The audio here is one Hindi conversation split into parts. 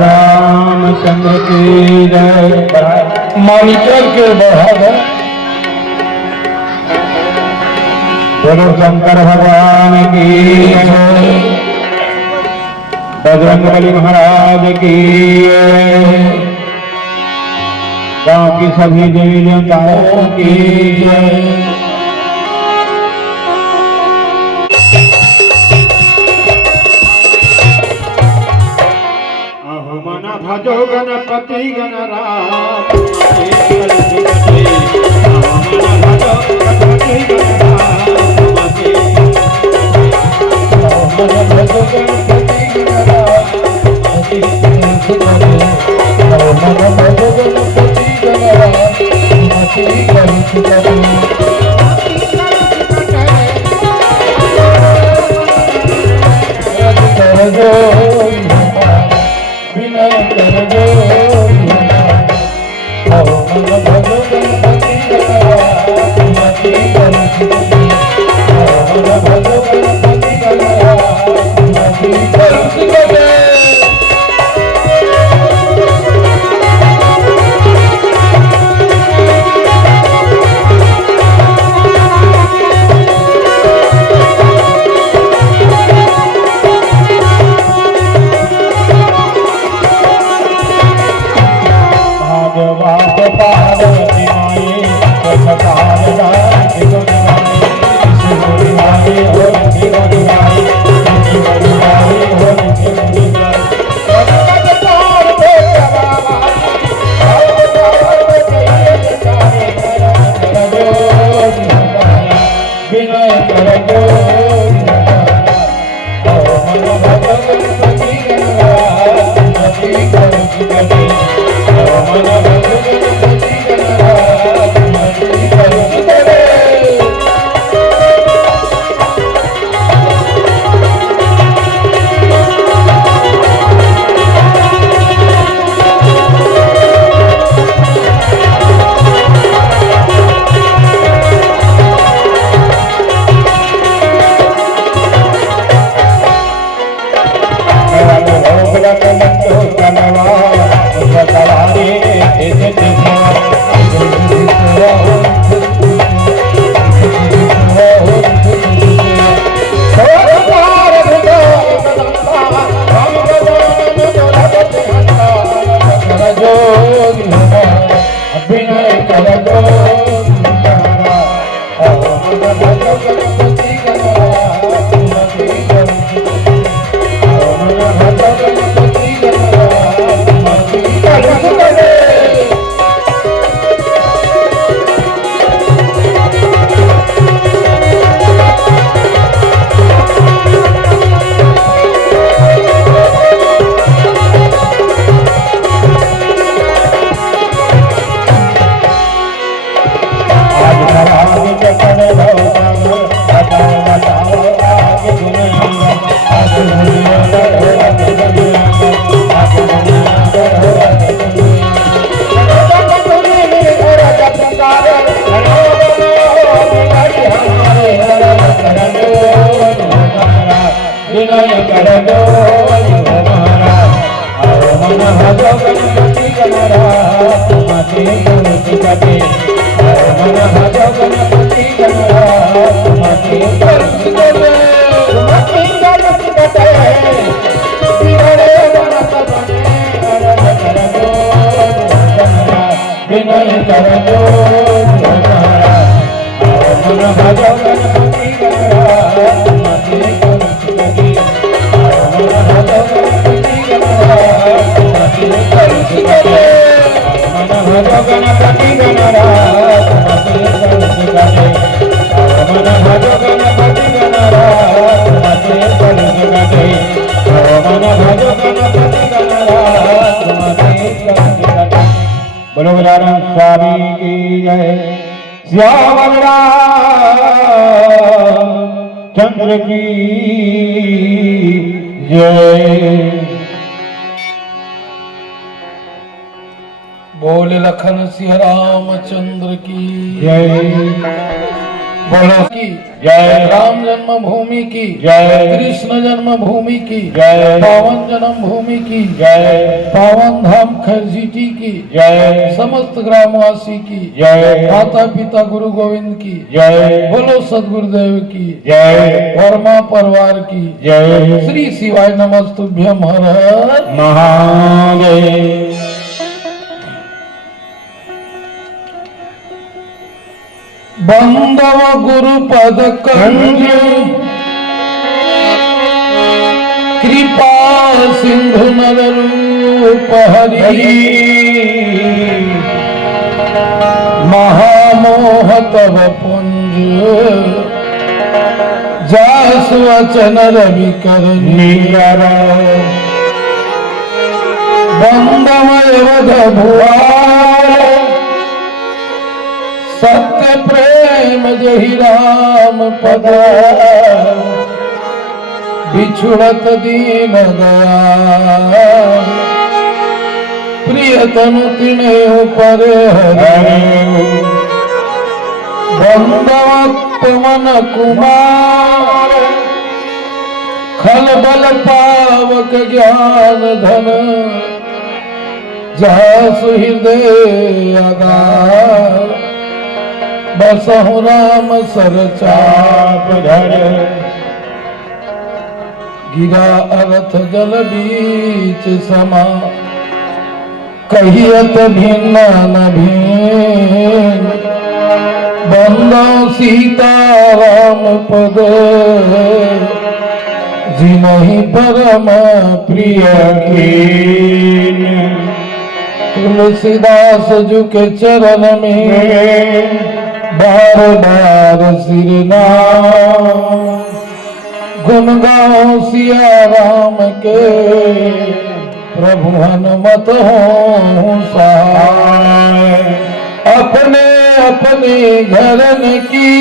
रामचंद्र की जय। मानिकर के बढ़ा बोलो शंकर भगवान की जय। बजरंगबली महाराज की गांव की सभी देवी देवताओं की जय। भजो गणपति गणराज भजो गणपति गणराज मति गणपति बिगड़े गणत बने अरज कर दो विनय कर दो मन भजो गणपति गणराज मति गणपति मन भजो गणपति गणराज मति गणपति मन भजो गणपति गणराज मति गणपति मन भजो गणपति गणराज मति गणपति मन भजो गणपति गणराज मति गणपति। बोलो राम स्वामी की जय। श्याम चंद्र की जय। बोले लखन सिंह रामचंद्र की जय। बोलो की जय। राम जन्मभूमि की जय। कृष्ण जन्मभूमि की जय। पावन जन्मभूमि की जय। पावन धाम खरजीटी की जय। समस्त ग्रामवासी की जय। माता पिता गुरु गोविंद की जय। बोलो सदगुरुदेव की जय। वर्मा परिवार की जय। श्री शिवाय नमस्तुभ्यम हर हर महादेव। बंदव गुरुपद कंज कृपा सिंधु नर रूप हरि महामोह तव पुंज जास वचन रवि कर निगर बंदमय वध भुआर सत्य प्रेम जहि राम पद बिछुड़त दीन दया प्रियतनु तिन्हु पर बंदवत पवन कुमार खल बल पावक ज्ञान धन जहाँ सुहृदय अगार बसहु राम सर चाप धर गिरा अरथ जल बीच समा कहियत भिन्न न भिन्न बंदो सीता राम पद जिनहि परम प्रिय कीन तुलसीदास जु के चरण में बार बार सिर नाम गुण गाओ सिया राम के प्रभु हनुमत हो सहाय अपने अपने घरन की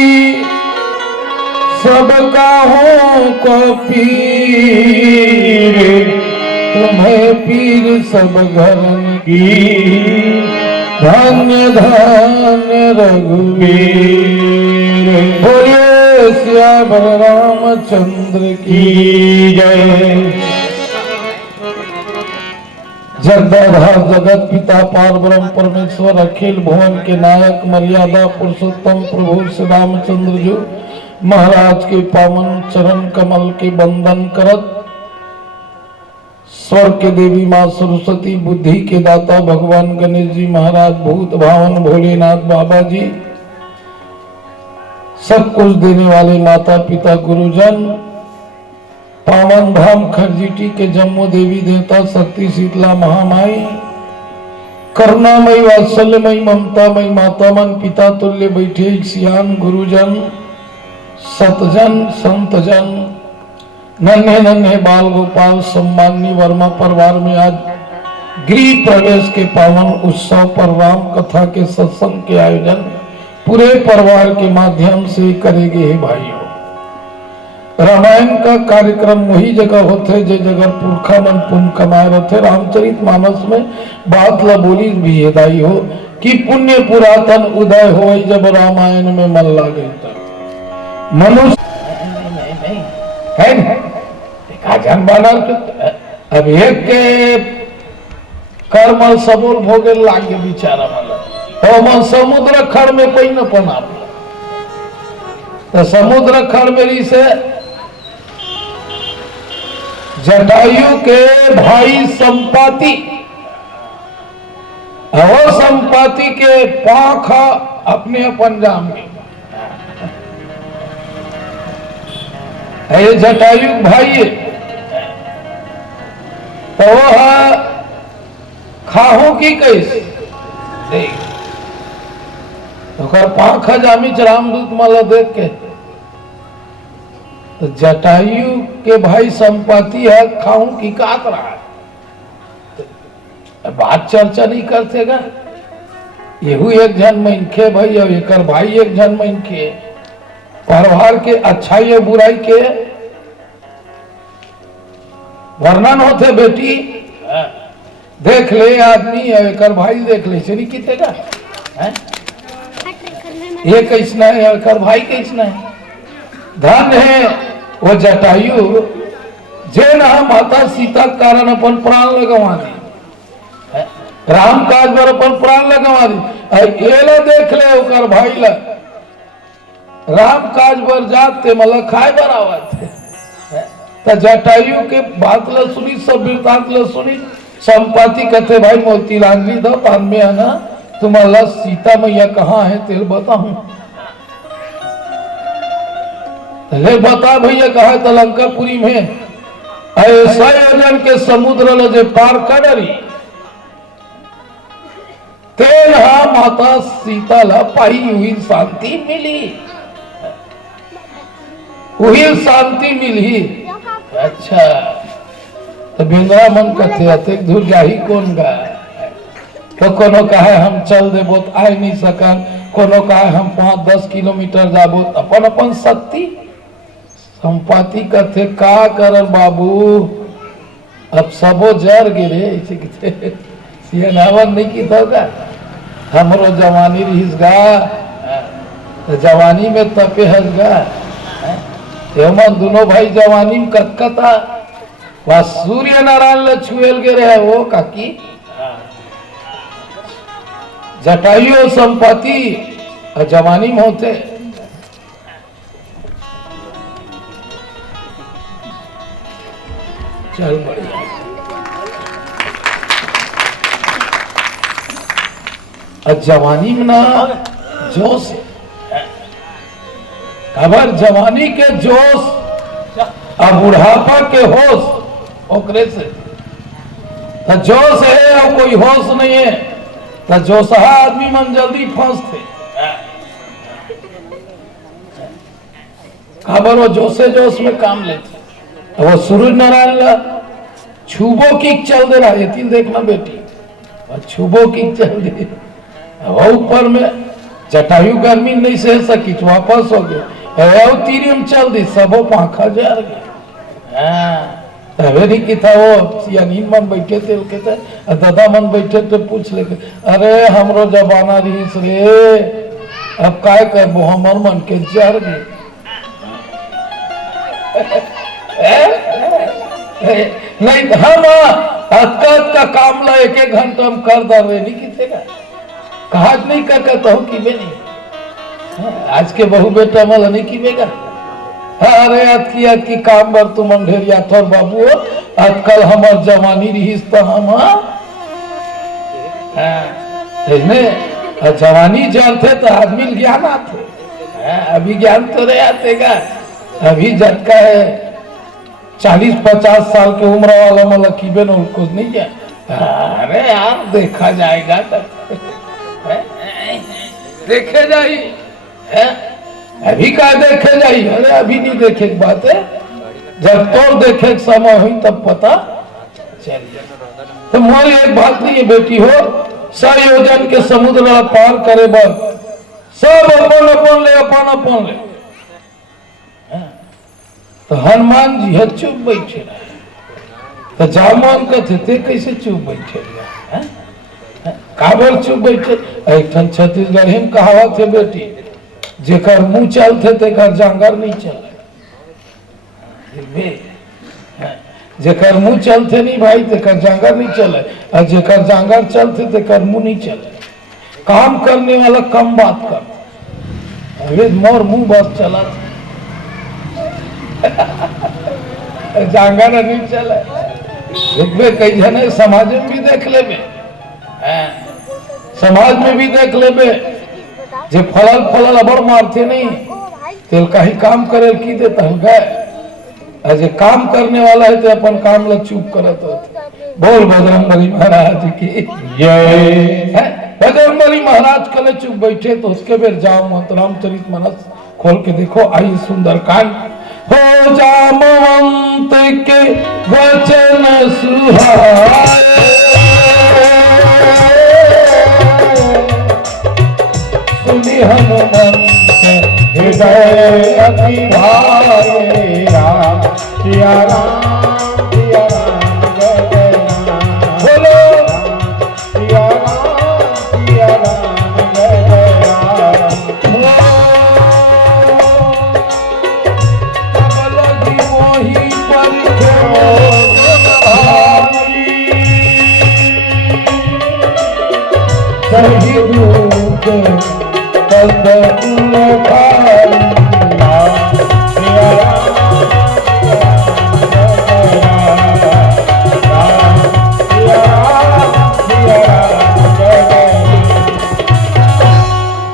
सब काहों को पीर तुम्हें पीर सब घरन की धन्य धन्य रघुवीर बोले श्याम रामचंद्र की जय। जगदाधार जगत पिता पार ब्रह्म परमेश्वर अखिल भुवन के नायक मर्यादा पुरुषोत्तम प्रभु श्री रामचंद्र जी महाराज के पावन चरण कमल के बंदन करत स्वर के देवी माँ सरस्वती बुद्धि के दाता भगवान गणेश जी महाराज भूत भावन भोलेनाथ बाबा जी सब कुछ देने वाले माता पिता गुरुजन पावन धाम खरजीटी के जम्मू देवी देवता शक्ति शीतला महामाई करुणामयी वात्सल्यमयी ममतामयी माता मन पिता तुल्य बैठे सियान गुरुजन सतजन संतजन नन्हे नन्हे बाल गोपाल सम्मानी वर्मा परिवार में आज गृह प्रवेश के पावन उत्सव पर राम कथा के सत्संग के आयोजन पूरे परिवार के माध्यम से करेंगे हे भाइयों। रामायण का कार्यक्रम वही जगह होते जे जगह पुरखा मन पुण्य कमाए रहते। रामचरित मानस में बात ला बोली भी दाई हो कि पुण्य पुरातन उदय हो जब रामायण में मन लागे मनुष्य है अब एक के कर्म सबूल भोगे लागे बिचारा मतलब तो मन समुद्र खड़ में कोई न पना, तो समुद्र खड़ मेरी से जटायु के भाई संपाति, वो संपाति के पाख अपने अपन जाम में, ये जटायु भाई तो वह खाहू की कैसे देख तो पाख जामी रामदूत माला देख के, तो जटायु के भाई संपत्ति है खाऊं की कात रहा है, तो बात चर्चा नहीं करते गा, यहू एक जन मनखे भाई और एक भाई एक जन मनखे, परिवार के अच्छाई और बुराई के वर्णन होते बेटी, देख ले आदमी और एक भाई देख ले चली कितेगा, ये कैसना है और भाई कैसना है, धन है वो जटायु जे ना माता सीता के कारण अपन प्राण लगवा दी, राम काज पर अपन प्राण लगवा दी, एला देख ले ओकर भाई ला राम काज पर जाते मतलब खाए बर आवत, तो जटायु के बात ला सुनी, सब वृतांत ला सुनी, संपत्ति कहते भाई मोती लांगली दो तान में है ना, तुम्हारा सीता मैया कहाँ है तेल बताऊं, ले बता भैया कहा है, तो लंकापुरी में ऐसा योजन के समुद्र लजे पार करी, तेल माता सीता ला पाई हुई शांति मिली, वही शांति मिली। अच्छा तो बिंद्रा मन कथे अति दूर जाही कौन गा, तो कोनो कहे हम चल देबो तो आए नहीं सकन, कोनो कहे हम 5-10 किलोमीटर जाबो, अपन अपन शक्ति संपत्ति कथे का करल बाबू, अब सबो जर गिरे सियनावन नहीं की होगा, हमरो जवानी रहीस गा, तो जवानी में तपे हसगा, हेमन दोनों भाई जवानी में कतकता, वह सूर्य नारायण ले छुएल गिरे है वो काकी, जटायु संपत्ति जवानी में होते, चल बढ़िया। जवानी में ना जोश, खबर जवानी के जोश और बुढ़ापा के होश, ओकरे से तो जोश है और कोई होश नहीं है, तो जोशहा आदमी मन जल्दी फंसते, खबर वो जोशे जोश में काम लेते, वो सूर्य नारायण ला छुबो की चल दे रहा है, देखना बेटी छुबो की चल दे, वो ऊपर में जटायु गर्मी नहीं सह सकी तो वापस हो गया, तीरियम चल दी सबो पाखा जा रही की था, वो सियानी मन बैठे थे कहते दादा मन बैठे तो पूछ ले, अरे हमरो जबाना रहीस रे, अब काय करबो हमर मन के जर गए, नहीं हम हद का काम ला 1-1 घंटा में कर दे रहे नहीं कितेगा, कहा नहीं का कहता हूँ कि नहीं, आज के बहु बेटा मला नहीं की बेगा, अरे आज की काम बर तुम अंधेरिया थोर बाबू, आजकल हमार जवानी रहीस तो हम जवानी जानते तो आदमी ज्ञान आते, अभी ज्ञान तो रहे आते का, अभी जब का है 40-50 साल के उम्र वाला मला की बेन कुछ नहीं है, अरे यार देखा जाएगा तब देखे जाई, अभी का देखे जाई, अरे अभी नहीं देखे की बात है, जब तो देखे समय हुई तब पता चलिए। तो मोरी एक बात नहीं है बेटी हो, संयोजन के समुद्र पार करे बर सब अपन ले, तो हनुमान जी है चुप बैठे रहे, तो जामान कहते थे कैसे चुप बैठे रहे, काबर चुप बैठे, एक छत्तीसगढ़ में कहावत है बेटी, जेकर मुंह चलते तेकर जांगर नहीं चले, जेकर मुंह चलते नहीं भाई तेकर जांगर नहीं चले, और जेकर जांगर चलते तेकर मुंह नहीं चले, काम करने वाला कम बात कर, अरे मोर मुंह बस चला जांगाना नहीं चला। देखबे कई जने समाज में भी देख लेबे, समाज में भी देख लेबे जे फलल फलल अबर मारते नहीं तेल कहीं काम करे की देता है गए, जे काम करने वाला है तो अपन काम ला चुप करत होते। बोल बजरंगबली महाराज की जय। बजरंगबली महाराज कले चुप बैठे तो उसके बेर जाओ रामचरितमानस खोल के देखो, आई सुंदरकांड। हो जामवंत के वचन सुहाए, सुनि हनुमंत हृदय अति भाए। राम सिया राम सिया राम जय राम। बोलो सिया राम जय राम। मोही पर सही दुख पद उलटाई। सिया राम जय राम। सिया राम जय राम।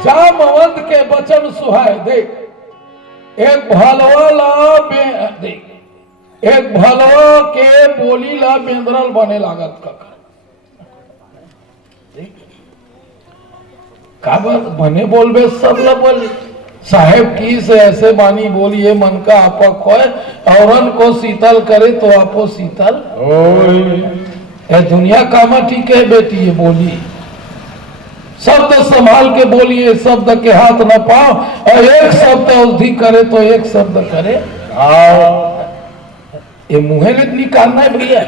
जामवंत के वचन सुहाए। देख एक भलवा ला देख एक भलवा के बोली ला बेंदरल बने लागत का बने बोलबे सब ला बोले साहेब की से ऐसे बानी बोलिए मन का आपा खोए औरन को शीतल करे तो आपो शीतल। ए दुनिया कामा ठीक है बेटी, ये बोली शब्द संभाल के बोलिए, शब्द के हाथ न पाओ, और एक शब्द औषधि करे तो एक शब्द करे। ये मुँह ले निकालना है भैया,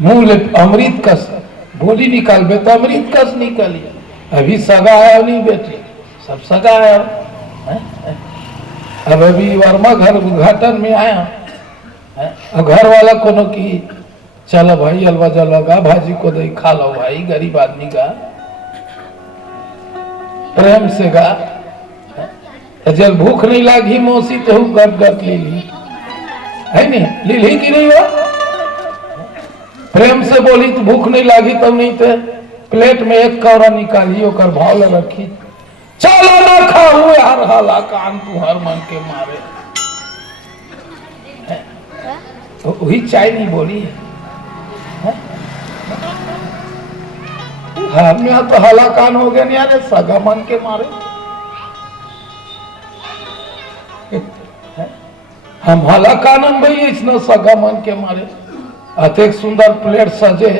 मुंह ले अमृत कस बोली निकालबे तो अमृत कस निकालिए। अभी सगा आया नहीं बेटी, सब सगा आया। अब अभी वर्मा घर उद्घाटन में आया, अब घर वाला कोनो की चलो भाई अलवा जलवा भाजी को दे खा लो भाई, गरीब आदमी का प्रेम से गा। जब भूख नहीं लागी मौसी तो गट गट ले ली है नहीं, लीली की नहीं हुआ प्रेम से बोली तो भूख नहीं लागी तब नहीं थे प्लेट में एक कौरा निकाली और भाव ल रखी, चलो ना खाऊ यार हाला कान तू हर मन के मारे। तो वही चाय नहीं बोली है? हम यहाँ तो हाला कान हो गया नहीं यार सगा मन के मारे। हम हाला कान हम भाई इसने सगा मन के मारे। अति सुंदर प्लेट सजे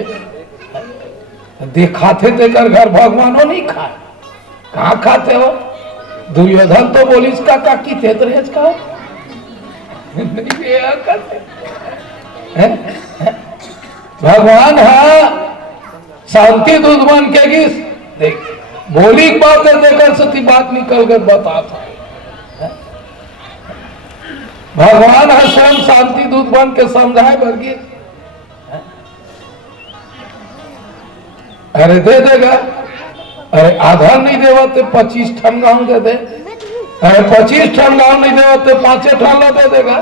दिखाते देकर घर भगवानों नहीं खाए, कहाँ खाते हो? दुर्योधन तो बोलिस का की थे तो रेज का नहीं करते भगवान है शांति दूध बन के गिस देख बोली बात देकर सती बात निकल कर बताता भगवान है स्वयं शांति दूध बन के समझाए वर्गीस। अरे दे देगा, अरे आधा नहीं देवा तो 25 ठन गाँव दे दे, अरे 25 ठन गाँव नहीं देवा तो 5 ठन ला दे देगा,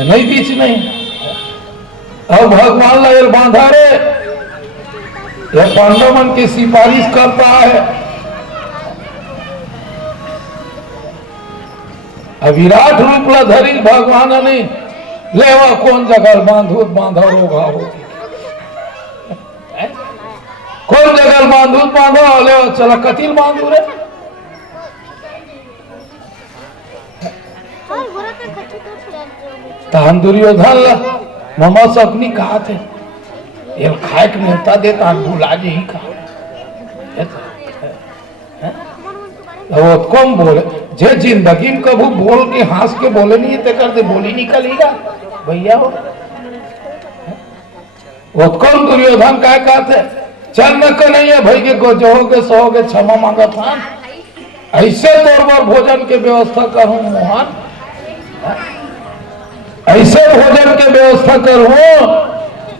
नहीं बीच नहीं। अब भगवान ला बांधा रे यह पांडव मन की सिफारिश करता है। अब विराट रूप ला धरी भगवान नहीं लेवा कौन जगह बांधो बांधा रोगा होगी, कौन जगह बांधू बांधो ले चला कतिल बांधू रे तहन दुर्योधन ला ममा सकनी कहा थे ये खाए के न्योता देता भूला जी ही कहा वो कम बोले जे जिंदगी में कभी बोल के हंस के बोले नहीं ते कर दे बोली निकलेगा भैया हो। वो कौन दुर्योधन क्या कहते चल न कन्हैया भाई के को जो होगे सो होगे क्षमा मांगा था ऐसे तौर पर भोजन के व्यवस्था करूं मोहन, ऐसे भोजन के व्यवस्था करूं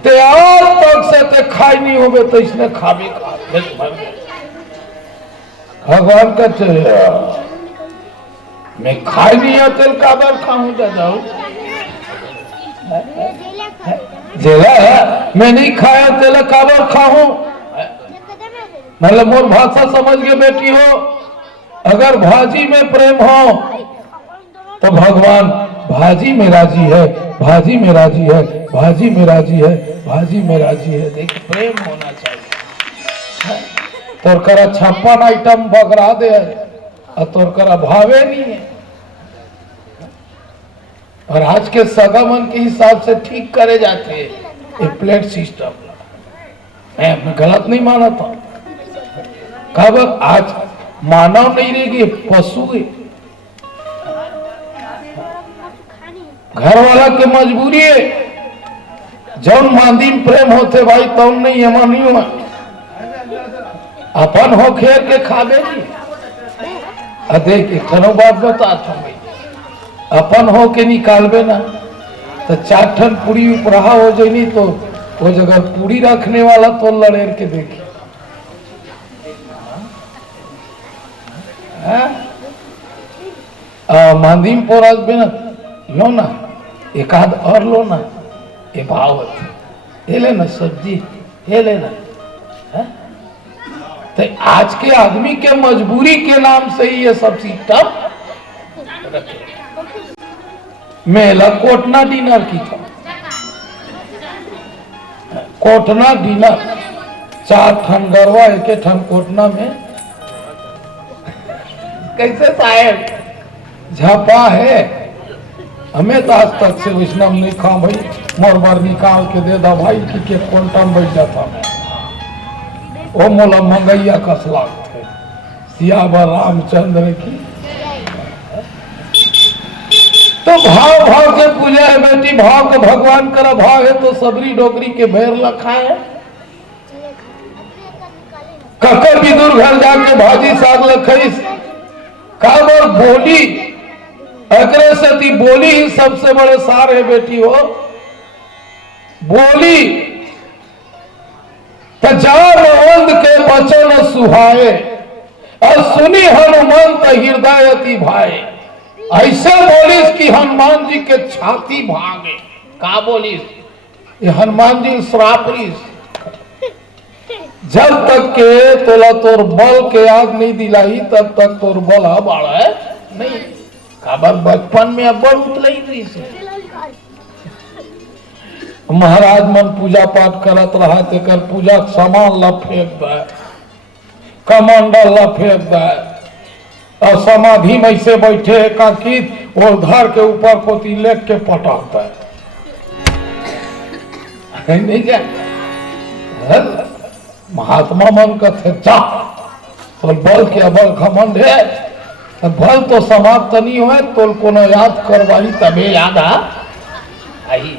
ते आज तक से ते खाई नहीं होवे तो इसने खावे खा पेट भर गए। भगवान कहते मैं खाई नहीं है तेल काबर खाऊं जाऊं जेला मैं नहीं खाया तेल काबर खाऊं। मतलब मोर भाषा समझ के बेटी हो, अगर भाजी में प्रेम हो तो भगवान भाजी में राजी है, भाजी में राजी है, भाजी में राजी है, भाजी में राजी है। देख प्रेम होना चाहिए। तोर करा 56 आइटम बगरा दे और तोर करा भावे नहीं है। और आज के सगामन के हिसाब से ठीक करे जाते हैं ये प्लेट सिस्टम। मैं गलत नहीं माना था, कब आज मानव नहीं रहेगी, पशु है। घर वाला के मजबूरी है, जौन मांदी प्रेम होते भाई तौन नहीं एमा नहीं हुआ। अपन हो खेर के खाबे नहीं। देख एक बात बता भाई, अपन हो के निकालबे ना तो 4 ठन पूरी उपराहा हो जाए तो वो जगह पूरी रखने वाला तो लड़ेर के देखी। मांदी में पोराज बिना लो ना, एक आध और लो ना, ये भाव ये लेना सब्जी ये लेना है? तो आज के आदमी के मजबूरी के नाम से ही ये सब सिस्टम रखे। मेला कोटना डिनर की था, कोटना डिनर 4 ठन गरवा एक ठन कोटना में कैसे साहेब झापा है। हमें तो आज तक से वैष्णव नहीं खा भाई, मोर निकाल के दे दा भाई कि के क्वांटम बैठ जाता मैं। वो मोला मंगैया कसला थे सियावर रामचंद्र की। तो भाव भाव के पूजा है बेटी, भाव के भगवान करा भाव है तो सबरी डोकरी के भैर लखा है। ककर भी दूर घर जाके भाजी साग लखईस काबर बोली अग्रे सती बोली ही सबसे बड़े सार है बेटी हो। बोली तजानवंद के वचन सुहाए और सुनी हनुमंत हृदय अति भाए। ऐसे बोलिस कि हनुमान जी के छाती भागे। का बोलिस? ये हनुमान जी श्रापरिस जब तक के तोला तोर बल के याद नहीं दिलाई तब तक तोर बल बाड़ा नहीं। काबर बचपन में अब्बड़ उतलई रही से महाराज मन पूजा पाठ करत रहा तेकर पूजा सामान ला फेंक दे, कमंडल ला फेंक दे और समाधि में से बैठे एकाकी वो धर के ऊपर पोती लेख के पटाता है। नहीं क्या महात्मा मन का थे जा तो बल के बल घमंड है, बल तो समाप्त नहीं हुए तो कोनो याद करवाई तबे याद आई।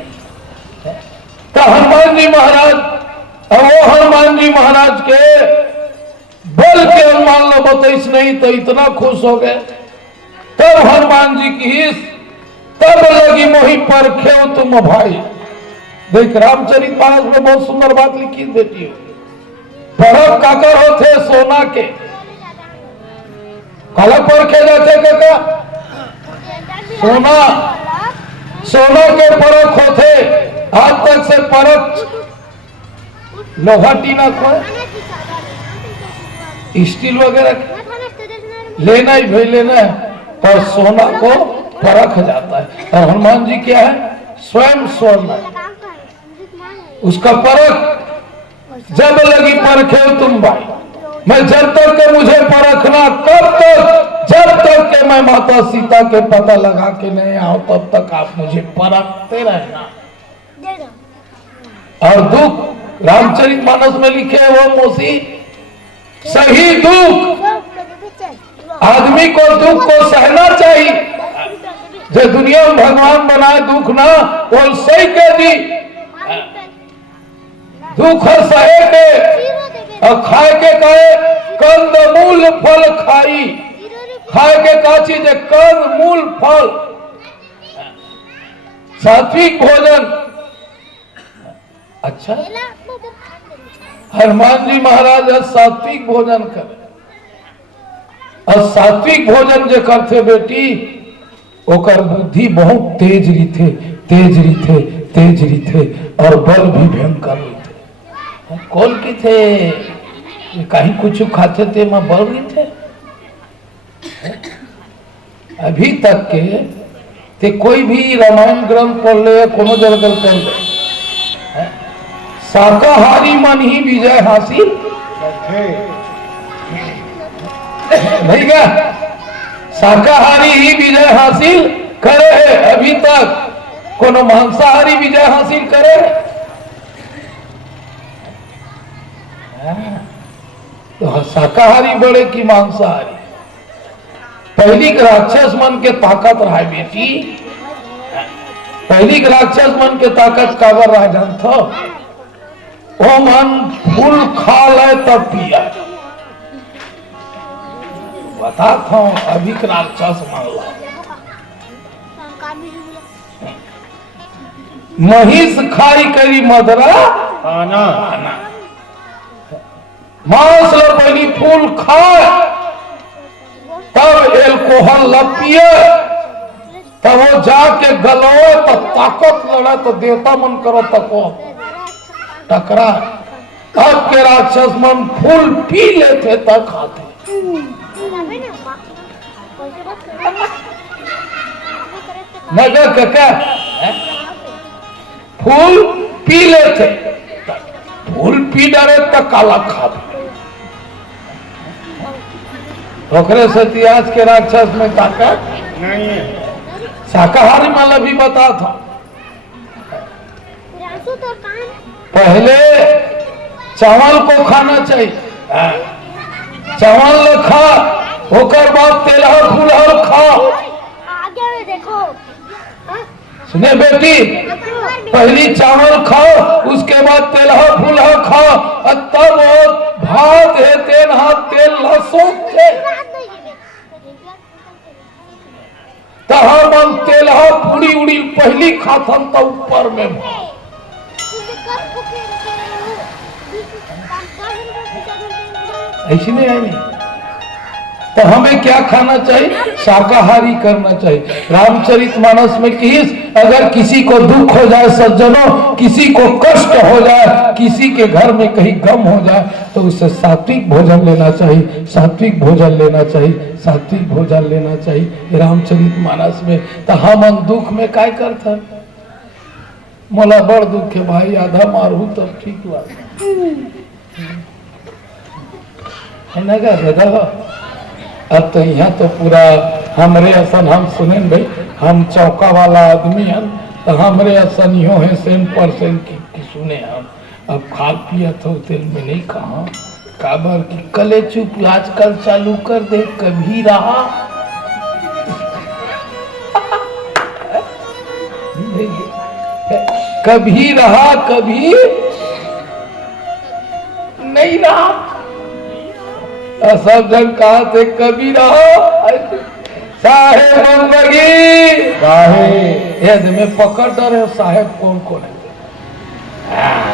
तो हनुमान जी महाराज और वो हनुमान जी महाराज के बल के अनुमान लो बतईस नहीं तो इतना खुश हो गए। तब हनुमान जी की हिस तब लगी मोही पर खेव तुम भाई। देख रामचरितमानस में बहुत सुंदर बात लिखी बेटी हो। परब काकर होते सोना के कला परखे जाते काका सोना सोना के परख होते। आज तक से परख लोहा टीना को स्टील वगैरह लेना ही भाई लेना है, पर सोना को परख जाता है। और हनुमान जी क्या है? स्वयं स्वर्ण उसका परख जब लगी परखे तुम भाई। मैं जब तक के मुझे परखना कब तक? जब तक के मैं माता सीता के पता लगा के नहीं आओ तब तक आप मुझे परखते रहना। और दुख रामचरितमानस में लिखे वो मोसी सही दुख आदमी को दुख को सहना चाहिए। जो दुनिया में भगवान बनाए दुख ना वो सही कह दी दुख सहे के और खाए के कहे कंद मूल फल खाई। खाए के का चीज है? कंद मूल फल सात्विक भोजन। अच्छा, हनुमान जी महाराज सात्विक भोजन करे, और सात्विक भोजन जो करते बेटी ओकर बुद्धि बहुत तेज रही थे और बल भी भयंकर थे। कौन की थे कहीं कुछ खाते थे मैं बल नहीं थे। अभी तक के ते कोई भी रामायण ग्रंथ पढ़ ले, कोनो जगह पढ़ ले, शाकाहारी मन ही विजय हासिल नहीं क्या? शाकाहारी ही विजय हासिल करे है। अभी तक कोनो मांसाहारी विजय हासिल करे? तो शाकाहारी बड़े की मांसाहारी? पहली राक्षस मन के ताकत रहा बेटी, पहली राक्षस मन के ताकत काबर रहा जानता? वो मन फूल खा ले तब पिया। बताता हूँ अभी राक्षस मान ला, महिष खाई करी मदरा आना मांस लो पहली फूल खाए तब एल्कोहल ला पिए, तब वो जाके गलोए तो ताकत लड़ा तो देवता मन करो तको टकरा। अब के राक्षस मन फूल पी लेते तब खाते। नजर क्या फूल पी लेते, फूल पी डरे तो काला खाते। ओकरे से इतिहास के राक्षस में ताकत नहीं है। शाकाहारी माला भी बता था। पहले चावल को खाना चाहिए, चावल खा, होकर बाद तेलहर फूलहर खा। सुने बेटी, पहली चावल खाओ, उसके बाद तेलहर फूलहर खाओ, और तब भात है तेल हाथ तेल लहसुन थे मन तेलहा पूरी उड़ी पहली खाथन तो ऊपर में ऐसी नहीं आई। तो हमें क्या खाना चाहिए? शाकाहारी करना चाहिए। रामचरितमानस में किस अगर किसी को दुख हो जाए सज्जनों, किसी को कष्ट हो जाए, किसी के घर में कहीं गम हो जाए, तो उसे सात्विक भोजन लेना चाहिए, सात्विक भोजन लेना चाहिए, सात्विक भोजन लेना चाहिए। रामचरितमानस में तो हम दुख में क्या करते? मोला बड़ दुख है भाई, आधा मारू तब ठीक है ना क्या? अब तो यहाँ तो पूरा हमरे असन हम सुने भाई, हम चौका वाला आदमी हैं, तो हमरे असन यो है 100% की सुने हम। अब खा पिया तो तेल में नहीं कहा काबर की कले चुप आजकल चालू कर दे, कभी रहा कभी रहा कभी नहीं रहा। सब जन कहा थे कभी रहो साहेब बंदगी साहेब में पकड़ डरे। साहेब कौन कौन है?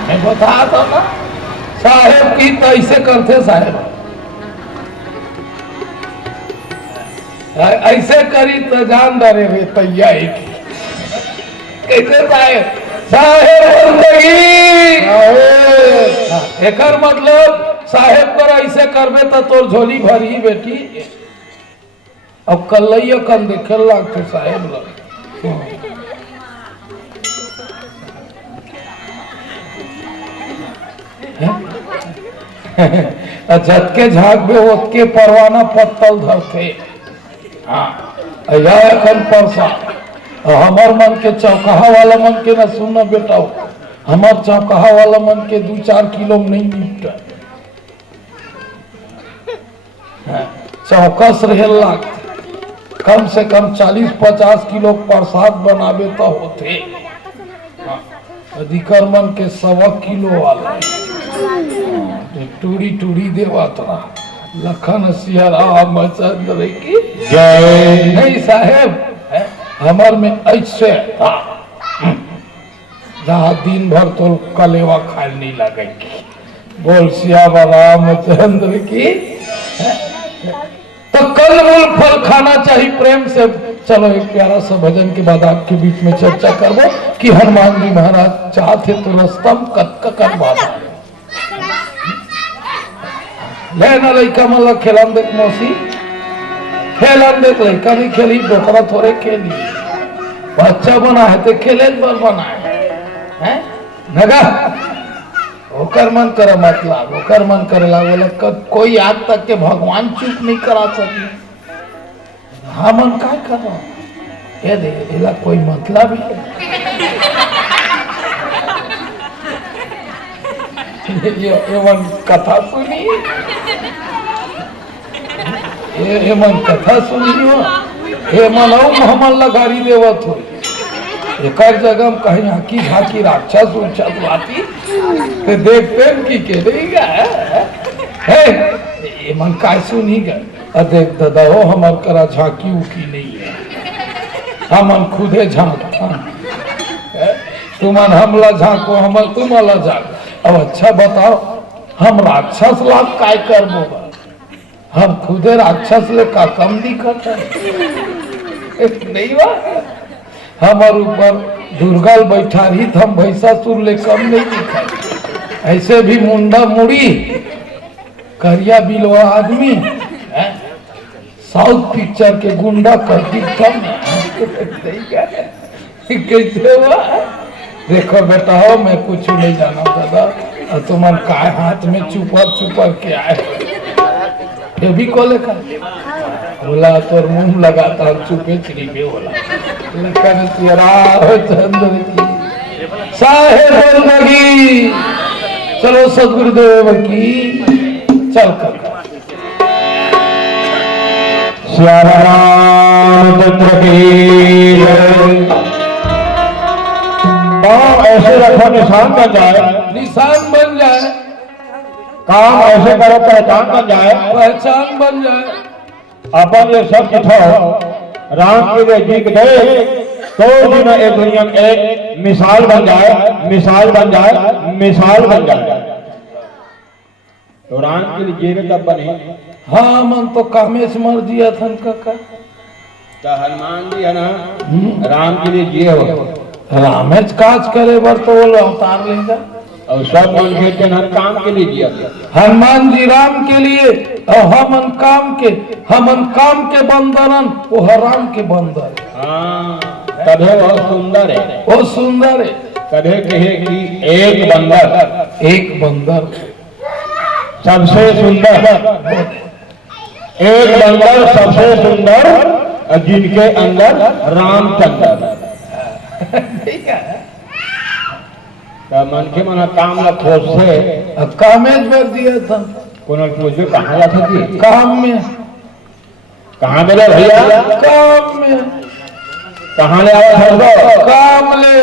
मैं बता दो ना, साहेब की तो ऐसे करते साहेब, ऐसे करी तो जान डरे वे तैया कैसे साहेब? साहेब बंदगी एक मतलब साहेब कर ऐसे करबे तो तोर झोली भरी बेटी। अब कल कम देखे लगते साहेब लग झटके झाग में ओतके परवाना पत्तल धरते। हाँ परसा हमार मन के चौकाहा वाला मन के न सुनना बेटा, हमार चौकाहा वाला मन के 2-4 किलो में नहीं निपटा। चौकस रहे लाग कम से कम 40-50 किलो प्रसाद बनावे तो होते। अधिकर मन के 100 किलो वाला टूड़ी टूड़ी देवा तोरा लखन सिहरा मचंद्र की जय। नहीं साहेब हमार में ऐसे जहाँ दिन भर तो कलेवा खाए नहीं लगे। बोल सियावा रामचंद्र की। तो कल मूल फल खाना चाहिए प्रेम से। चलो एक प्यारा सा भजन के बाद आपके बीच में चर्चा करबो कि हनुमान जी महाराज चाहते तो रस्तम कर बाबा लेना लड़का मतलब खेलन देख मौसी खेलन देख लड़का नहीं खेली डोकरा थोड़े खेली बच्चा बना है तो खेले पर बना है नगा ओकर मन करे मतलब ओकर मन करे बोले कोई आज तक के भगवान चुप नहीं करा सके। हाँ मन का कर रहा ये दे इला कोई मतलब ये मन कथा सुनी ये मन कथा सुनी हो ये मन हमन लगारी देवत हो एक जगह कहीं हाकी झाकी राक्षस उच्छत बाती ते देखते की के देगा है ये मन काय सुनी गए देख दादा हो हमार करा झाकी उकी नहीं है हमन खुदे झांक तुमन हमला झांको हम तुम्हारा झांक। अब अच्छा बताओ हम राक्षस लाभ काय करबो हम खुदे राक्षस ले का कम दिखत है नहीं बा हमार ऊपर दुर्गल बैठा रही हम भैसा सुर ले कम नहीं दिखा ऐसे भी मुंडा मुड़ी करिया बिलवा आदमी साउथ पिक्चर के गुंडा करती कम कैसे हुआ। देखो बेटा हो मैं कुछ नहीं जाना दादा तुमन काय हाथ में चुपर के आए ये भी को लेकर बोला तो मुंह लगाता चुपे चरीबे बोला लेकिन तेरा चंद्र की साहेब लगी। चलो सदगुरुदेव की चल कर श्यामचंद्र की काम ऐसे रखो निशान बन जाए काम ऐसे करो पहचान बन जाए अपन ये सब किठो राम के लिए जीत गए तो दिन एक दुनिया एक मिसाल बन जाए तो राम के लिए जीवे तब बने। हाँ मन तो कामेश मर दिया था तो हनुमान जी है ना राम के लिए जिए हो रामेश काज करे बर तो वो अवतार लेगा और सब मन के काम के लिए जिया हनुमान जी राम के लिए और हमन काम के बंदरन वो राम के बंदर। हाँ तबे बहुत सुंदर है वो सुंदर है कभी कहे कि एक बंदर सबसे सुंदर एक बंदर सबसे सुंदर जिनके अंदर रामचंद्र मन के मना काम न खोज से कामेज भर दिया था कोई पूछे कहाँ जाता थी काम में कहाँ मिले भैया काम में कहाँ ले आया काम ले